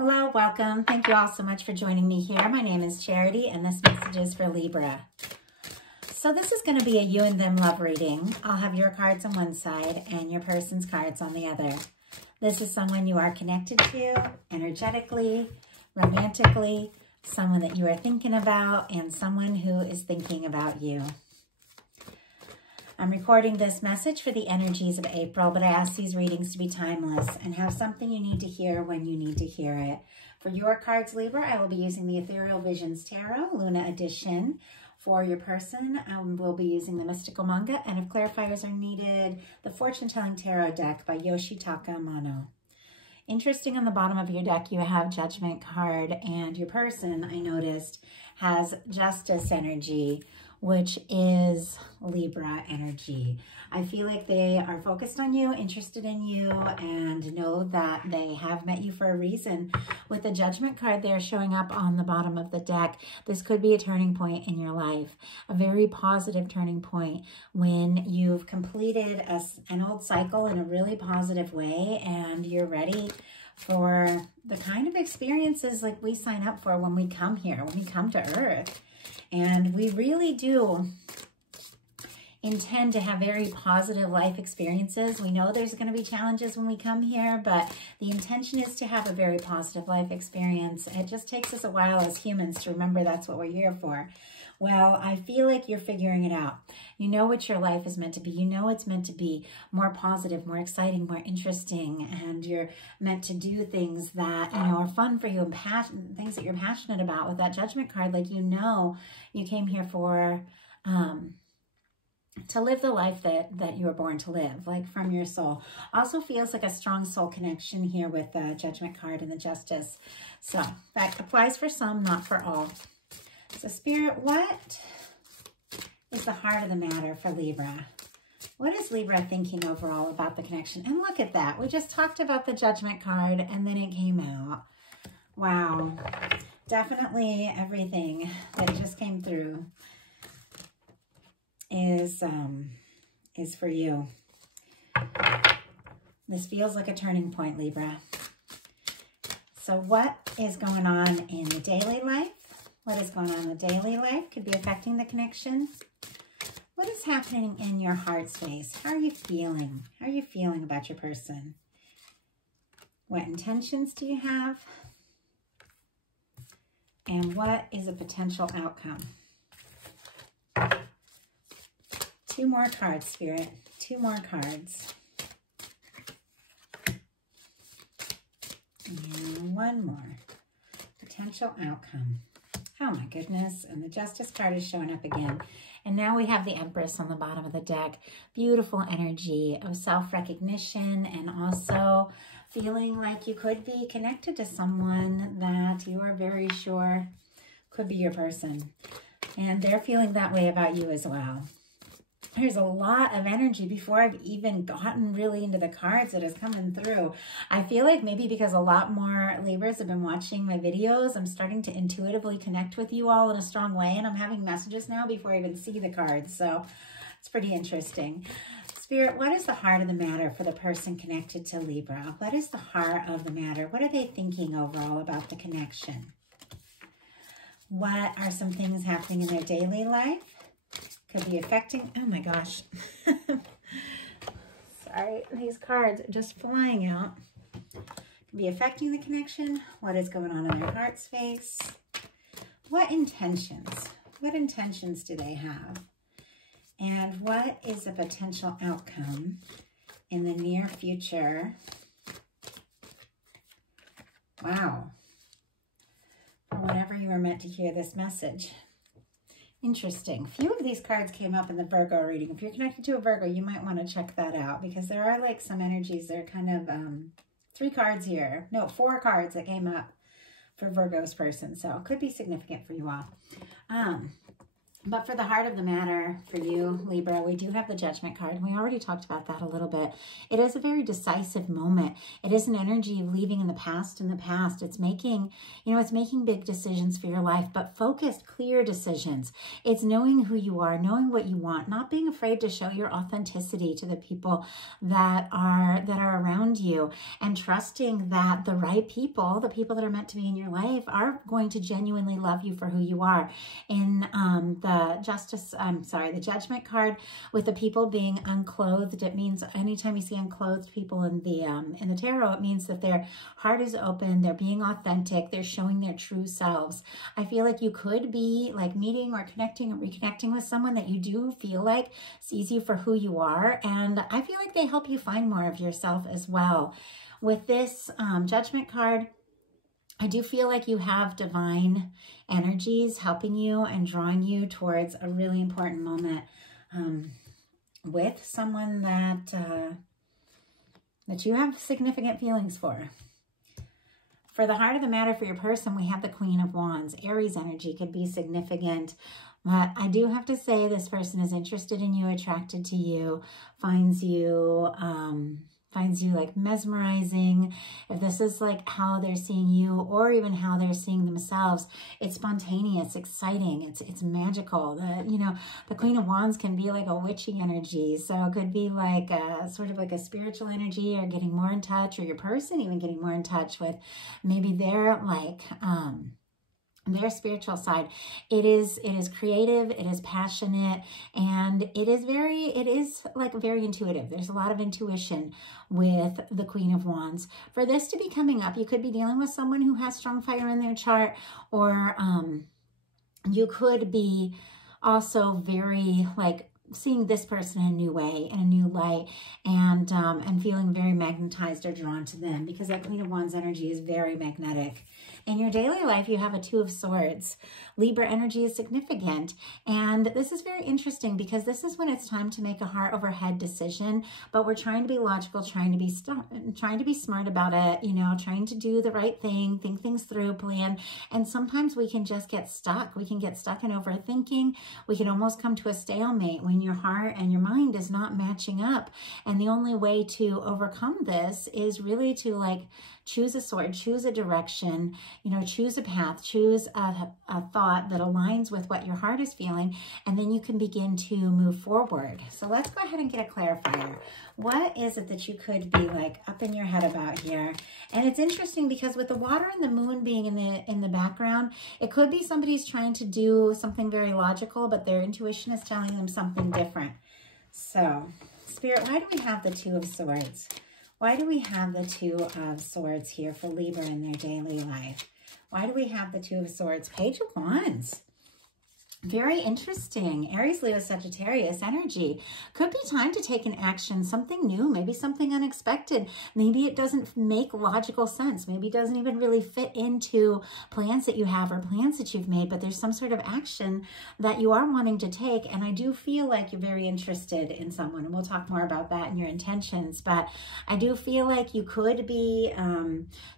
Hello, welcome. Thank you all so much for joining me here. My name is Charity, and this message is for Libra. So this is going to be a you and them love reading. I'll have your cards on one side and your person's cards on the other. This is someone you are connected to energetically, romantically, someone that you are thinking about, and someone who is thinking about you. I'm recording this message for the energies of April, but I ask these readings to be timeless and have something you need to hear when you need to hear it. For your cards, Libra, I will be using the Ethereal Visions Tarot, Luna Edition. For your person, we'll be using the Mystical Manga, and if clarifiers are needed, the Fortune Telling Tarot deck by Yoshitaka Amano. Interesting, on the bottom of your deck, you have Judgment card, and your person, I noticed, has Justice energy, which is Libra energy. I feel like they are focused on you, interested in you, and know that they have met you for a reason. With the Judgment card there showing up on the bottom of the deck, this could be a turning point in your life, a very positive turning point when you've completed an old cycle in a really positive way and you're ready for the kind of experiences like we sign up for when we come here, when we come to Earth. And we really do intend to have very positive life experiences. We know there's going to be challenges when we come here, but the intention is to have a very positive life experience. It just takes us a while as humans to remember that's what we're here for. Well, I feel like you're figuring it out. You know what your life is meant to be. You know it's meant to be more positive, more exciting, more interesting, and you're meant to do things that, you know, are fun for you and things that you're passionate about. With that Judgment card, like, you know, you came here for to live the life that you were born to live, like from your soul. Also feels like a strong soul connection here with the Judgment card and the Justice. So that applies for some, not for all. So Spirit, what is the heart of the matter for Libra? What is Libra thinking overall about the connection? And look at that. We just talked about the Judgment card and then it came out. Wow. Definitely everything that just came through is for you. This feels like a turning point, Libra. So what is going on in the daily life? What is going on in the daily life could be affecting the connection. What is happening in your heart space? How are you feeling? How are you feeling about your person? What intentions do you have? And what is a potential outcome? 2 more cards, Spirit. 2 more cards. And 1 more. Potential outcome. Oh my goodness, and the Justice card is showing up again. And now we have the Empress on the bottom of the deck. Beautiful energy of self-recognition and also feeling like you could be connected to someone that you are very sure could be your person. And they're feeling that way about you as well. There's a lot of energy before I've even gotten really into the cards that is coming through. I feel like maybe because a lot more Libras have been watching my videos, I'm starting to intuitively connect with you all in a strong way, and I'm having messages now before I even see the cards. So it's pretty interesting. Spirit, what is the heart of the matter for the person connected to Libra? What is the heart of the matter? What are they thinking overall about the connection? What are some things happening in their daily life? Could be affecting, oh my gosh. Sorry, these cards are just flying out. Could be affecting the connection. What is going on in their heart space? What intentions? What intentions do they have? And what is a potential outcome in the near future? Wow. For whenever you were meant to hear this message. Interesting. Few of these cards came up in the Virgo reading. If you're connected to a Virgo, you might want to check that out because there are like some energies that are kind of 3 cards here. No, 4 cards that came up for Virgo's person. So it could be significant for you all. But for the heart of the matter, for you, Libra, we do have the Judgment card. And we already talked about that a little bit. It is a very decisive moment. It is an energy of leaving in the past. It's making, it's making big decisions for your life, but focused, clear decisions. It's knowing who you are, knowing what you want, not being afraid to show your authenticity to the people that are around you, and trusting that the right people, the people that are meant to be in your life, are going to genuinely love you for who you are. In the Judgment card, with the people being unclothed, it means anytime you see unclothed people in the tarot, it means that their heart is open, they're being authentic, they're showing their true selves. I feel like you could be like meeting or connecting or reconnecting with someone that you do feel like sees you for who you are, and I feel like they help you find more of yourself as well. With this Judgment card, I do feel like you have divine energies helping you and drawing you towards a really important moment with someone that you have significant feelings for. For the heart of the matter, for your person, we have the Queen of Wands. Aries energy could be significant. But I do have to say this person is interested in you, attracted to you, finds you like mesmerizing. If this is like how they're seeing you, or even how they're seeing themselves, it's spontaneous, exciting, it's magical. The Queen of Wands can be like a witchy energy, so it could be like a sort of like a spiritual energy, or getting more in touch, or your person even getting more in touch with maybe their like their spiritual side. It is creative, it is passionate, and it is like very intuitive. There's a lot of intuition with the Queen of Wands. For this to be coming up, you could be dealing with someone who has strong fire in their chart, or you could be also very like seeing this person in a new way, in a new light, and feeling very magnetized or drawn to them, because that Queen of Wands energy is very magnetic. In your daily life, you have a Two of Swords. Libra energy is significant. And this is very interesting, because this is when it's time to make a heart over head decision, but we're trying to be logical, trying to be smart about it, trying to do the right thing, think things through, plan. And sometimes we can just get stuck. We can get stuck in overthinking. We can almost come to a stalemate when your heart and your mind is not matching up. And the only way to overcome this is really to like choose a sword, choose a direction, choose a path, choose a thought that aligns with what your heart is feeling, and then you can begin to move forward. So let's go ahead and get a clarifier. What is it that you could be like up in your head about here? And it's interesting because with the water and the moon being in the background, it could be somebody's trying to do something very logical, but their intuition is telling them something different. So, Spirit, why do we have the Two of Swords? Why do we have the Two of Swords here for Libra in their daily life? Why do we have the Two of Swords? Page of Wands. Very interesting. Aries, Leo, Sagittarius energy. Could be time to take an action, something new, maybe something unexpected. Maybe it doesn't make logical sense. Maybe it doesn't even really fit into plans that you have or plans that you've made, but there's some sort of action that you are wanting to take. And I do feel like you're very interested in someone, and we'll talk more about that and your intentions. But I do feel like you could be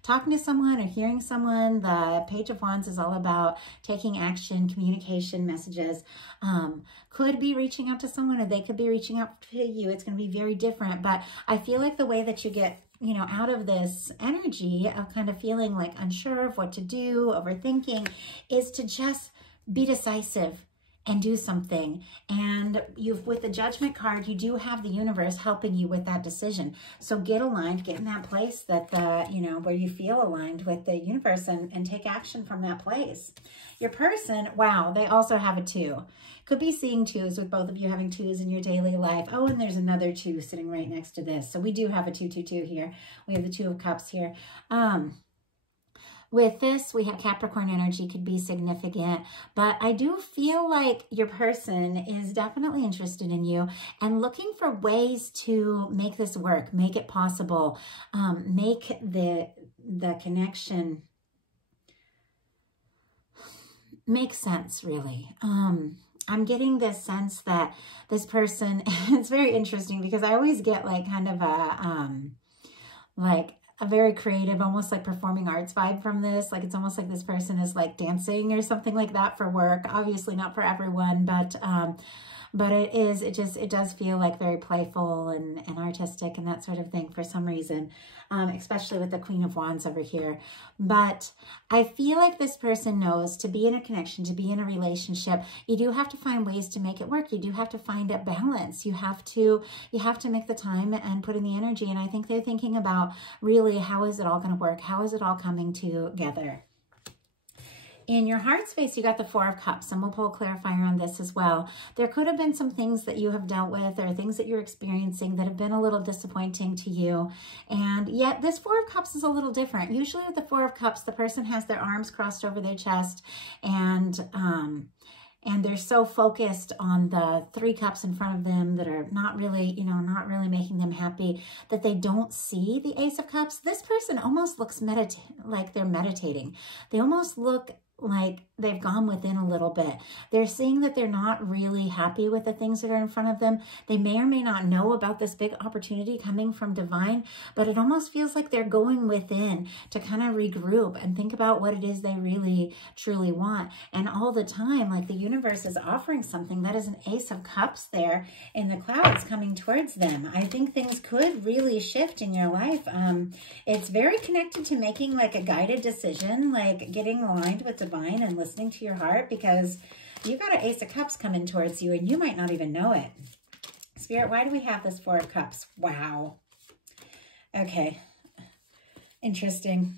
talking to someone or hearing someone. The Page of Wands is all about taking action, communication, messages. Could be reaching out to someone, or they could be reaching out to you. It's going to be very different, but I feel like the way that you get out of this energy of kind of feeling like unsure of what to do, overthinking, is to just be decisive and do something. And with the Judgment card, you do have the universe helping you with that decision. So get aligned, get in that place that where you feel aligned with the universe, and take action from that place. Your person, wow, they also have a 2. Could be seeing 2s, with both of you having 2s in your daily life. Oh, and there's another 2 sitting right next to this. So we do have a 2-2-2 here. We have the 2 of Cups here. With this, we have Capricorn energy, could be significant, but I do feel like your person is definitely interested in you and looking for ways to make this work, make it possible, make the connection make sense, really. I'm getting this sense that this person, it's very interesting because I always get like kind of a, a very creative, almost like performing arts vibe from this. Like it's almost like this person is like dancing or something like that for work. Obviously not for everyone, but it does feel like very playful and artistic and that sort of thing for some reason, especially with the Queen of Wands over here. But I feel like this person knows to be in a connection, to be in a relationship, you do have to find ways to make it work. You do have to find a balance. You have to make the time and put in the energy. And I think they're thinking about really, how is it all going to work? How is it all coming together? In your heart space, you got the Four of Cups, and we'll pull a clarifier on this as well. There could have been some things that you have dealt with or things that you're experiencing that have been a little disappointing to you. And yet this Four of Cups is a little different. Usually with the Four of Cups, the person has their arms crossed over their chest and they're so focused on the Three Cups in front of them that are not really, not really making them happy, that they don't see the Ace of Cups. This person almost looks like they're meditating. They almost look like they've gone within a little bit. They're seeing that they're not really happy with the things that are in front of them. They may or may not know about this big opportunity coming from divine, but it almost feels like they're going within to kind of regroup and think about what it is they really, truly want. And all the time, like the universe is offering something that is an Ace of Cups there in the clouds coming towards them. I think things could really shift in your life. It's very connected to making like a guided decision, like getting aligned with divine and listening to your heart, because you got an Ace of Cups coming towards you and you might not even know it. Spirit, why do we have this Four of Cups? Wow. Okay. Interesting.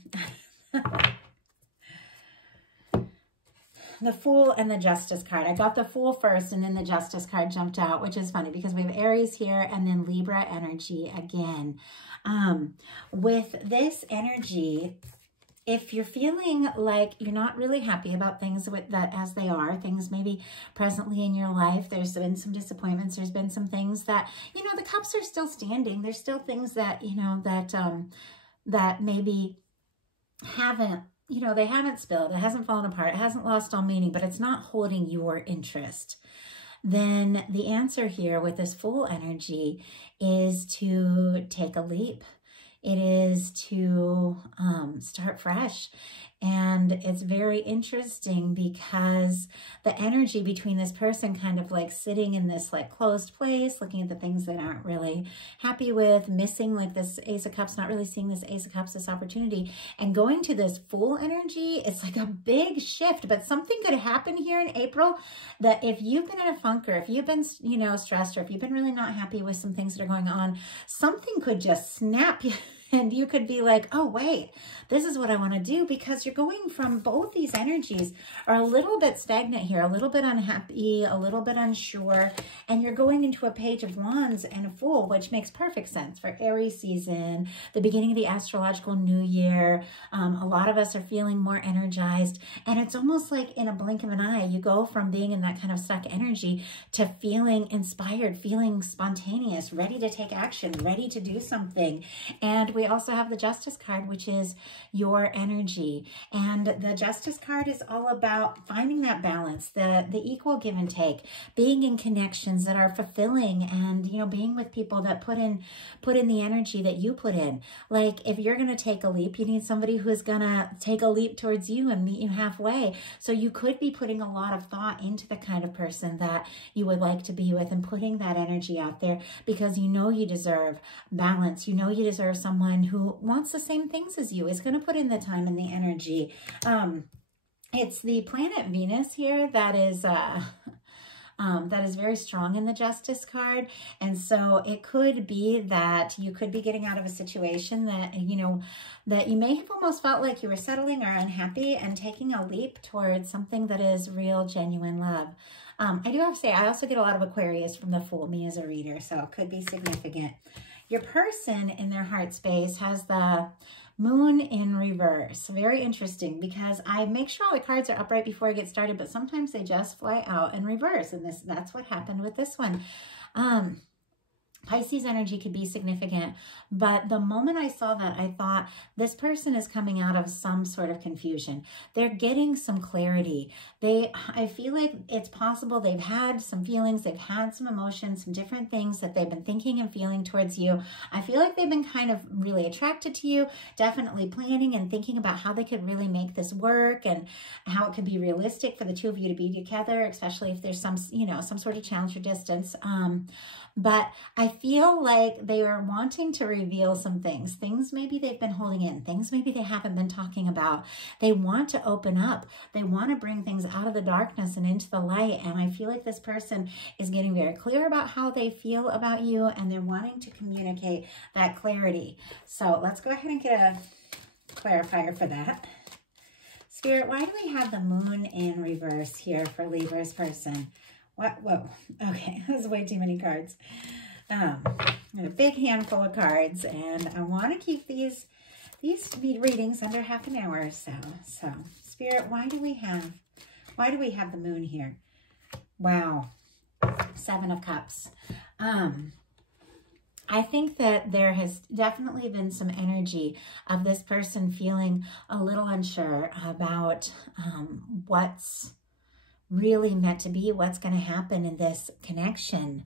The Fool and the Justice card. I got the Fool first and then the Justice card jumped out, which is funny because we have Aries here and then Libra energy again. With this energy, if you're feeling like you're not really happy about things that as they are, things maybe presently in your life, there's been some disappointments, there's been some things that, the cups are still standing. There's still things that, that maybe haven't, they haven't spilled, it hasn't fallen apart, it hasn't lost all meaning, but it's not holding your interest. Then the answer here with this Fool energy is to take a leap. It is to start fresh. And it's very interesting because the energy between this person kind of like sitting in this like closed place, looking at the things they aren't really happy with, missing like this Ace of Cups, not really seeing this Ace of Cups, this opportunity, and going to this Fool energy, it's like a big shift. But something could happen here in April that if you've been in a funk, or if you've been, stressed, or if you've been really not happy with some things that are going on, something could just snap you. And you could be like, oh, wait, this is what I want to do, because you're going from both these energies are a little bit stagnant here, a little bit unhappy, a little bit unsure, and you're going into a Page of Wands and a Fool, which makes perfect sense for Aries season, the beginning of the astrological new year. A lot of us are feeling more energized, and it's almost like in a blink of an eye, you go from being in that kind of stuck energy to feeling inspired, feeling spontaneous, ready to take action, ready to do something. And we also have the Justice card, which is your energy. And the Justice card is all about finding that balance, the equal give and take, being in connections that are fulfilling, and, being with people that put in the energy that you put in. Like if you're going to take a leap, you need somebody who is going to take a leap towards you and meet you halfway. So you could be putting a lot of thought into the kind of person that you would like to be with and putting that energy out there, because you deserve balance. You deserve someone who wants the same things as you, is going to put in the time and the energy. It's the planet Venus here that is very strong in the Justice card. And so it could be that you could be getting out of a situation that, that you may have almost felt like you were settling or unhappy, and taking a leap towards something that is real, genuine love. I do have to say, I also get a lot of Aquarius from the Fool, me as a reader, so it could be significant. Your person in their heart space has the Moon in reverse. Very interesting, because I make sure all the cards are upright before I get started, but sometimes they just fly out in reverse, and that's what happened with this one. Pisces energy could be significant, but the moment I saw that, I thought this person is coming out of some sort of confusion. They're getting some clarity. I feel like it's possible they've had some feelings, they've had some emotions, some different things that they've been thinking and feeling towards you. I feel like they've been kind of really attracted to you, definitely planning and thinking about how they could really make this work and how it could be realistic for the two of you to be together, especially if there's some, you know, some sort of challenge or distance. But I feel like they are wanting to reveal some things maybe they've been holding in, things maybe they haven't been talking about. They want to open up. They want to bring things out of the darkness and into the light. And I feel like this person is getting very clear about how they feel about you, and they're wanting to communicate that clarity. So let's go ahead and get a clarifier for that. Spirit, why do we have the moon in reverse here for Libra's person? What? Whoa. Okay, that's way too many cards. A big handful of cards, and I want to keep these readings under half an hour or so. So, Spirit, why do we have the moon here? Wow. 7 of Cups. I think that there has definitely been some energy of this person feeling a little unsure about what's really meant to be, what's going to happen in this connection.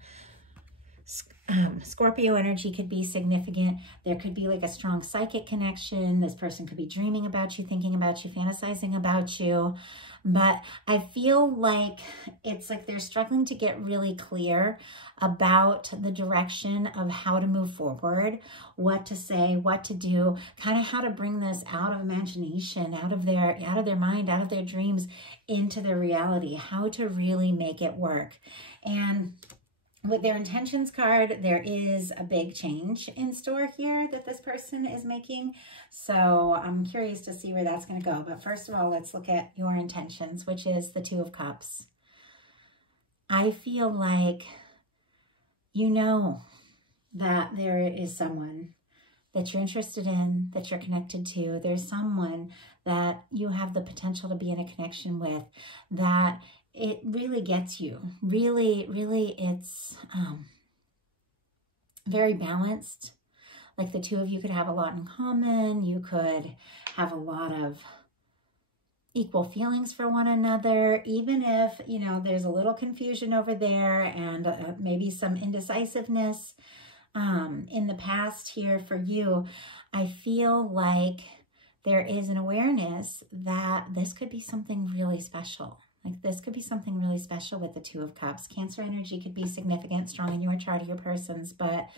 Scorpio energy could be significant. There could be like a strong psychic connection. This person could be dreaming about you, thinking about you, fantasizing about you. But I feel like it's like they're struggling to get really clear about the direction of how to move forward, what to say, what to do, kind of how to bring this out of imagination, out of their mind, out of their dreams into their reality, how to really make it work. And with their intentions card, there is a big change in store here that this person is making. So I'm curious to see where that's going to go. But first of all, let's look at your intentions, which is the 2 of Cups. I feel like you know that there is someone that you're interested in, that you're connected to. There's someone that you have the potential to be in a connection with, that it really gets you. Really, it's very balanced. Like the two of you could have a lot in common. You could have a lot of equal feelings for one another, even if, you know, there's a little confusion over there and maybe some indecisiveness in the past here for you. I feel like there is an awareness that this could be something really special. Like this could be something really special with the 2 of Cups. Cancer energy could be significant, strong in your chart of your person's, but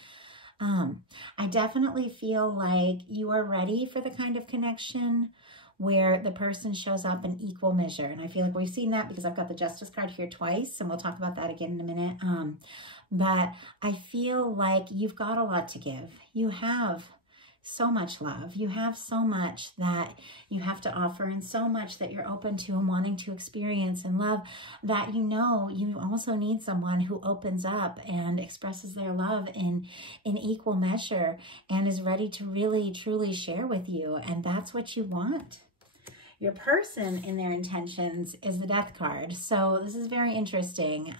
I definitely feel like you are ready for the kind of connection where the person shows up in equal measure. And I feel like we've seen that because I've got the Justice card here twice, and we'll talk about that again in a minute. But I feel like you've got a lot to give. You have so much love. You have so much that you have to offer, and so much that you're open to and wanting to experience and love, that you know you also need someone who opens up and expresses their love in equal measure and is ready to really truly share with you. And that's what you want. Your person in their intentions is the Death card. So this is very interesting.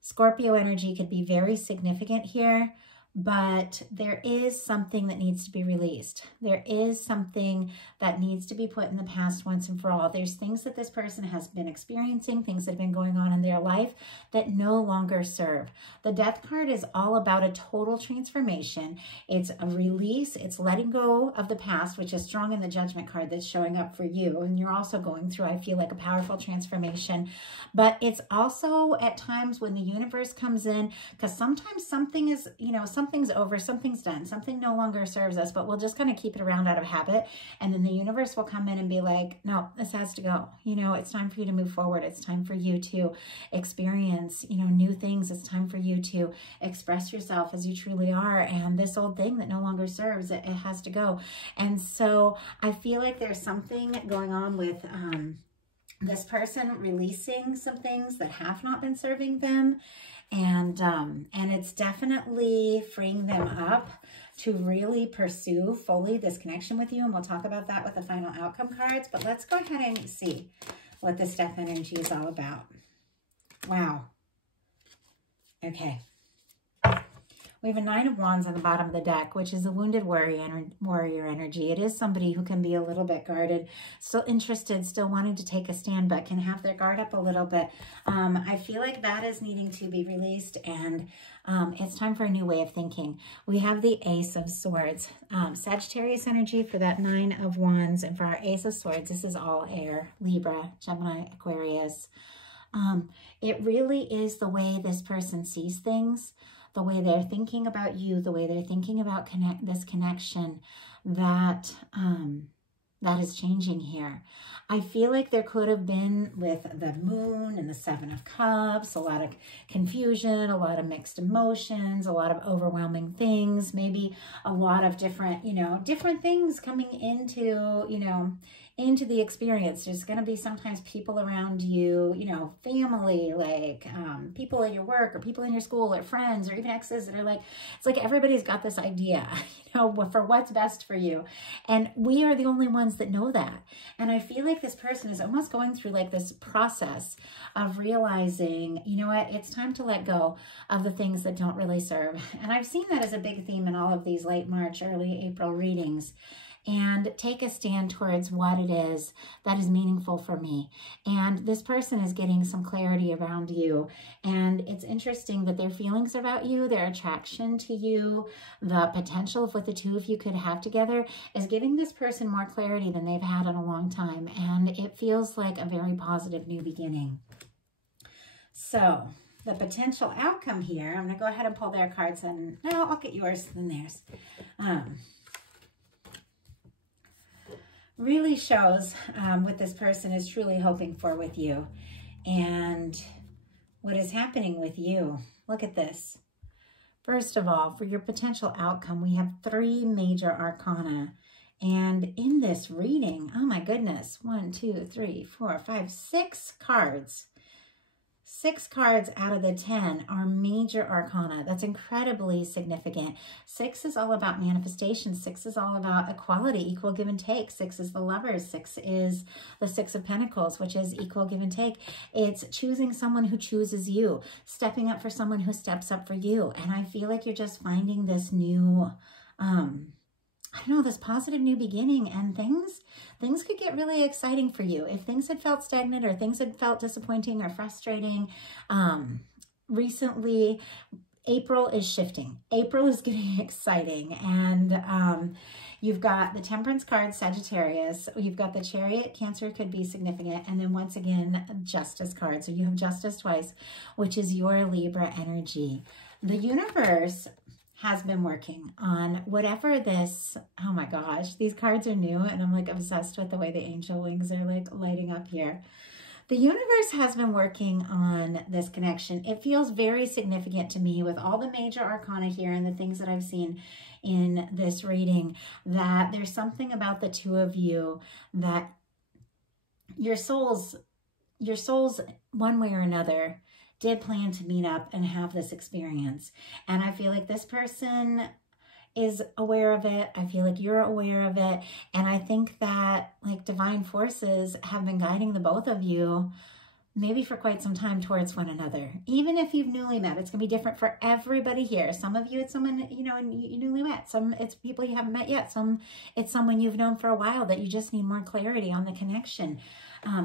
Scorpio energy could be very significant here, but there is something that needs to be released. There is something that needs to be put in the past once and for all. There's things that this person has been experiencing, things that have been going on in their life that no longer serve. The Death card is all about a total transformation. It's a release. It's letting go of the past, which is strong in the Judgment card that's showing up for you. And you're also going through, I feel like, a powerful transformation. But it's also at times when the universe comes in, because sometimes something is, you know, something's over, something's done, something no longer serves us, but we'll just kind of keep it around out of habit. And then the universe will come in and be like, no, this has to go. You know, it's time for you to move forward. It's time for you to experience, you know, new things. It's time for you to express yourself as you truly are. And this old thing that no longer serves, it has to go. And so I feel like there's something going on with this person releasing some things that have not been serving them. And it's definitely freeing them up to really pursue fully this connection with you. And we'll talk about that with the final outcome cards. But let's go ahead and see what this Death energy is all about. Wow. Okay. We have a 9 of Wands on the bottom of the deck, which is a wounded warrior energy. It is somebody who can be a little bit guarded, still interested, still wanting to take a stand, but can have their guard up a little bit. I feel like that is needing to be released, and it's time for a new way of thinking. We have the Ace of Swords, Sagittarius energy for that 9 of Wands, and for our Ace of Swords, this is all air, Libra, Gemini, Aquarius. It really is the way this person sees things, the way they're thinking about you, the way they're thinking about this connection that that is changing here. I feel like there could have been, with the Moon and the 7 of Cups, a lot of confusion, a lot of mixed emotions, a lot of overwhelming things, maybe a lot of different, different things coming into, into the experience. There's going to be sometimes people around you, family, like people at your work or people in your school or friends or even exes that are like, it's like everybody's got this idea, for what's best for you. And we are the only ones that know that. And I feel like this person is almost going through like this process of realizing, it's time to let go of the things that don't really serve. And I've seen that as a big theme in all of these late March, early April readings. And take a stand towards what it is that is meaningful for me. And this person is getting some clarity around you. And it's interesting that their feelings about you, their attraction to you, the potential of what the two of you could have together is giving this person more clarity than they've had in a long time. And it feels like a very positive new beginning. So the potential outcome here, I'm going to go ahead and pull their cards, and no, I'll get yours and theirs. Really shows what this person is truly hoping for with you and what is happening with you. Look at this. First of all, for your potential outcome, we have 3 major arcana. And in this reading, oh my goodness, 1, 2, 3, 4, 5, 6 cards. 6 cards out of the 10 are major arcana. That's incredibly significant. 6 is all about manifestation. 6 is all about equality, equal give and take. 6 is the Lovers. 6 is the 6 of Pentacles, which is equal give and take. It's choosing someone who chooses you, stepping up for someone who steps up for you. And I feel like you're just finding this new, this positive new beginning, and things could get really exciting for you. If things had felt stagnant or things had felt disappointing or frustrating recently, April is shifting. April is getting exciting. And you've got the Temperance card, Sagittarius. You've got the Chariot, Cancer could be significant. And then once again, Justice card. So you have Justice twice, which is your Libra energy. The universe has been working on whatever this, oh my gosh, these cards are new and I'm like obsessed with the way the angel wings are like lighting up here. The universe has been working on this connection. It feels very significant to me with all the major arcana here and the things that I've seen in this reading, that there's something about the two of you that your souls one way or another did plan to meet up and have this experience. And I feel like this person is aware of it. I feel like you're aware of it. And I think that like divine forces have been guiding the both of you maybe for quite some time towards one another. Even if you've newly met, it's going to be different for everybody here. Some of you, it's someone, you newly met. Some, it's people you haven't met yet. Some, it's someone you've known for a while that you just need more clarity on the connection.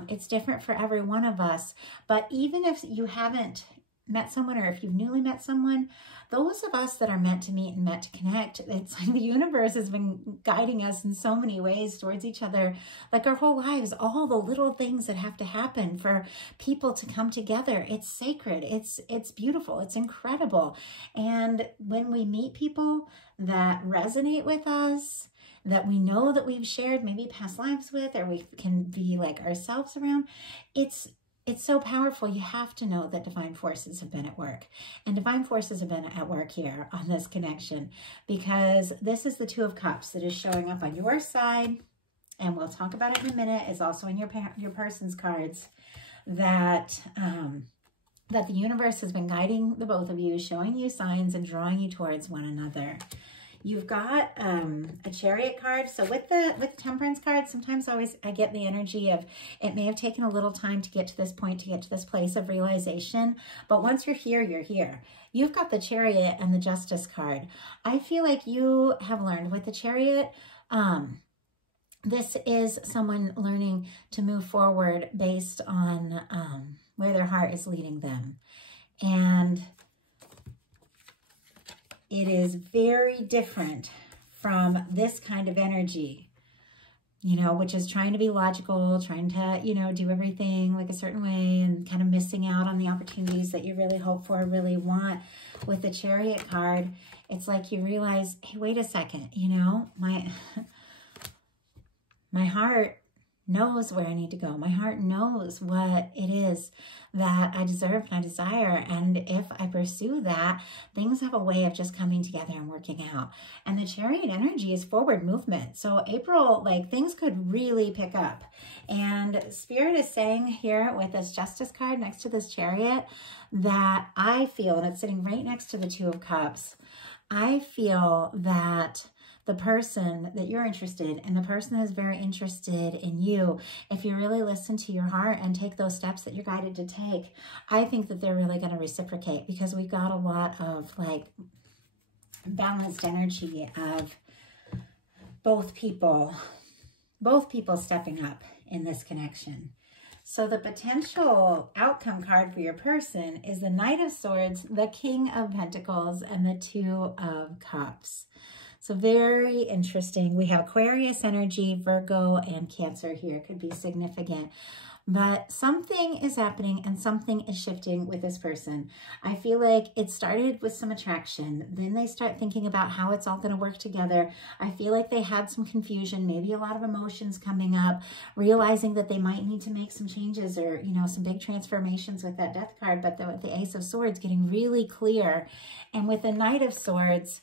It's different for every one of us. But even if you haven't met someone, or if you've newly met someone, those of us that are meant to meet and meant to connect, it's like the universe has been guiding us in so many ways towards each other, like our whole lives, all the little things that have to happen for people to come together. It's sacred. It's beautiful. It's incredible. And when we meet people that resonate with us, that we know that we've shared maybe past lives with, or we can be like ourselves around, it's so powerful. You have to know that divine forces have been at work. And divine forces have been at work here on this connection, because this is the Two of Cups that is showing up on your side. And we'll talk about it in a minute. It's also in your person's cards, that the universe has been guiding the both of you, showing you signs and drawing you towards one another. You've got a Chariot card. So with the Temperance card, sometimes I get the energy of it may have taken a little time to get to this point, to get to this place of realization. But once you're here, you're here. You've got the Chariot and the Justice card. I feel like you have learned with the Chariot, this is someone learning to move forward based on where their heart is leading them. And it is very different from this kind of energy, you know, which is trying to be logical, trying to, you know, do everything like a certain way and kind of missing out on the opportunities that you really hope for, really want. With the Chariot card, it's like you realize, hey, wait a second, you know, my heart knows where I need to go. My heart knows what it is that I deserve and I desire. And if I pursue that, things have a way of just coming together and working out. And the Chariot energy is forward movement. So April, like, things could really pick up. And Spirit is saying here with this Justice card next to this Chariot that I feel, and it's sitting right next to the Two of Cups, I feel that the person that you're interested in, the person that is very interested in you, if you really listen to your heart and take those steps that you're guided to take, I think that they're really going to reciprocate, because we've got a lot of like balanced energy of both people stepping up in this connection. So the potential outcome card for your person is the Knight of Swords, the King of Pentacles, and the Two of Cups. So very interesting. We have Aquarius energy, Virgo, and Cancer here. Could be significant. But something is happening and something is shifting with this person. I feel like it started with some attraction. Then they start thinking about how it's all going to work together. I feel like they had some confusion, maybe a lot of emotions coming up, realizing that they might need to make some changes or, you know, some big transformations with that Death card. But with the Ace of Swords getting really clear. And with the Knight of Swords,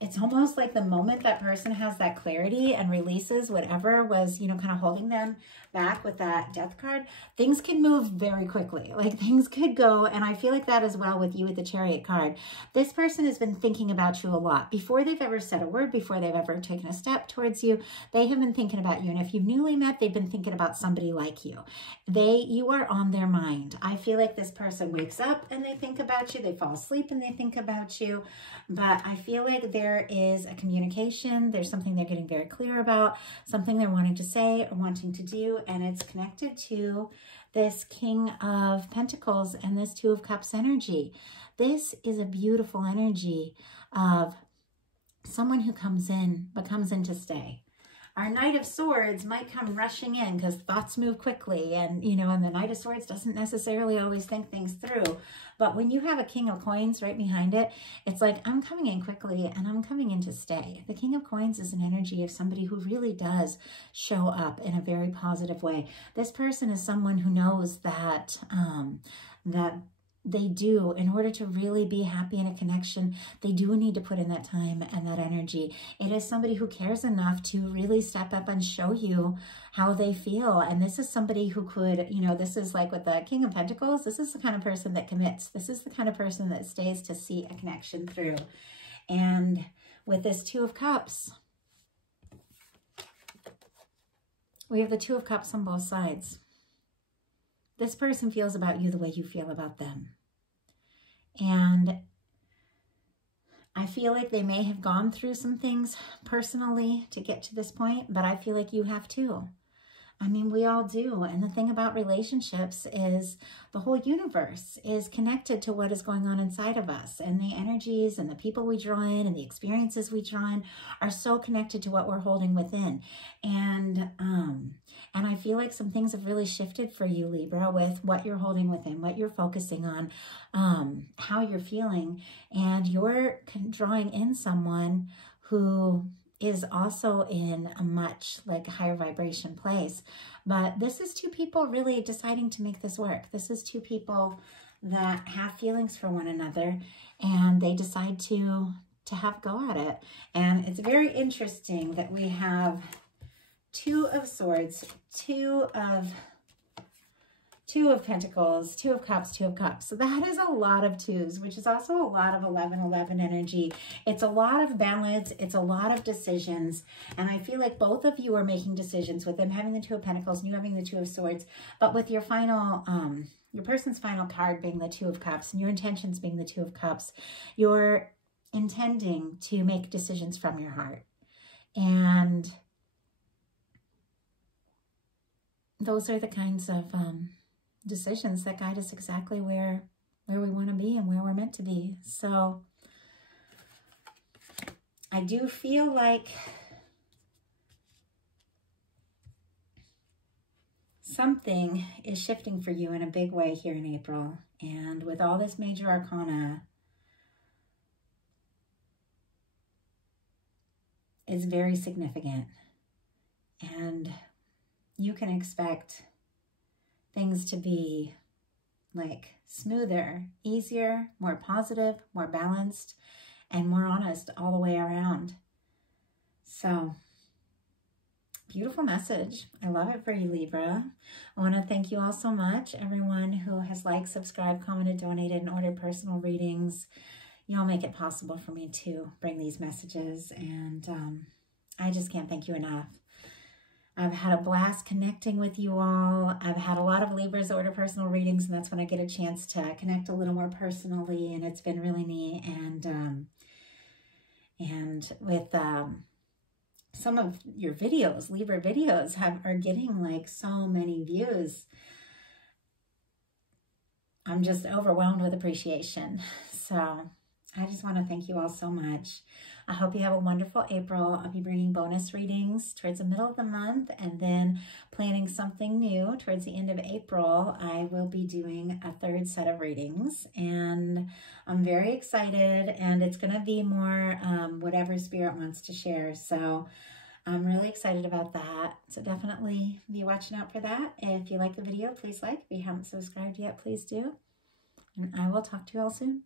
it's almost like the moment that person has that clarity and releases whatever was, you know, kind of holding them back with that Death card, things can move very quickly. Like things could go, and I feel like that as well with you with the Chariot card. This person has been thinking about you a lot. Before they've ever said a word, before they've ever taken a step towards you, they have been thinking about you. And if you've newly met, they've been thinking about somebody like you. You are on their mind. I feel like this person wakes up and they think about you. They fall asleep and they think about you. But I feel like there is a communication. There's something they're getting very clear about, something they're wanting to say or wanting to do, and it's connected to this King of Pentacles and this Two of Cups energy. This is a beautiful energy of someone who comes in, but comes in to stay. Our Knight of Swords might come rushing in because thoughts move quickly, and, you know, and the Knight of Swords doesn't necessarily always think things through. But when you have a King of Coins right behind it, it's like, I'm coming in quickly and I'm coming in to stay. The King of Coins is an energy of somebody who really does show up in a very positive way. This person is someone who knows that, they do, in order to really be happy in a connection, they do need to put in that time and that energy. It is somebody who cares enough to really step up and show you how they feel. And this is somebody who could, you know, this is like with the King of Pentacles, this is the kind of person that commits. This is the kind of person that stays to see a connection through. And with this Two of Cups, we have the Two of Cups on both sides. This person feels about you the way you feel about them. And I feel like they may have gone through some things personally to get to this point, but I feel like you have too. I mean, we all do. And the thing about relationships is the whole universe is connected to what is going on inside of us. And the energies and the people we draw in and the experiences we draw in are so connected to what we're holding within. And I feel like some things have really shifted for you, Libra, with what you're holding within, what you're focusing on, how you're feeling. And you're drawing in someone who is also in a much like higher vibration place. But this is two people really deciding to make this work. This is two people that have feelings for one another, and they decide to have go at it. And it's very interesting that we have Two of Swords, Two of Two of Pentacles, Two of Cups, Two of Cups. So that is a lot of twos, which is also a lot of 11-11 energy. It's a lot of balance. It's a lot of decisions. And I feel like both of you are making decisions with them having the Two of Pentacles and you having the Two of Swords. But with your final, your person's final card being the Two of Cups and your intentions being the Two of Cups, you're intending to make decisions from your heart. And those are the kinds of decisions that guide us exactly where we want to be and where we're meant to be. So I do feel like something is shifting for you in a big way here in April. And with all this major arcana, it's very significant. And you can expect things to be like smoother, easier, more positive, more balanced, and more honest all the way around. So, beautiful message. I love it for you, Libra. I want to thank you all so much. Everyone who has liked, subscribed, commented, donated, and ordered personal readings. You all make it possible for me to bring these messages, and I just can't thank you enough. I've had a blast connecting with you all. I've had a lot of Libras order personal readings, and that's when I get a chance to connect a little more personally, and it's been really neat. And with some of your videos, Libra videos, are getting like so many views. I'm just overwhelmed with appreciation. So I just want to thank you all so much. I hope you have a wonderful April. I'll be bringing bonus readings towards the middle of the month and then planning something new towards the end of April. I will be doing a third set of readings and I'm very excited, and it's going to be more whatever Spirit wants to share. So I'm really excited about that. So definitely be watching out for that. If you like the video, please like. If you haven't subscribed yet, please do. And I will talk to you all soon.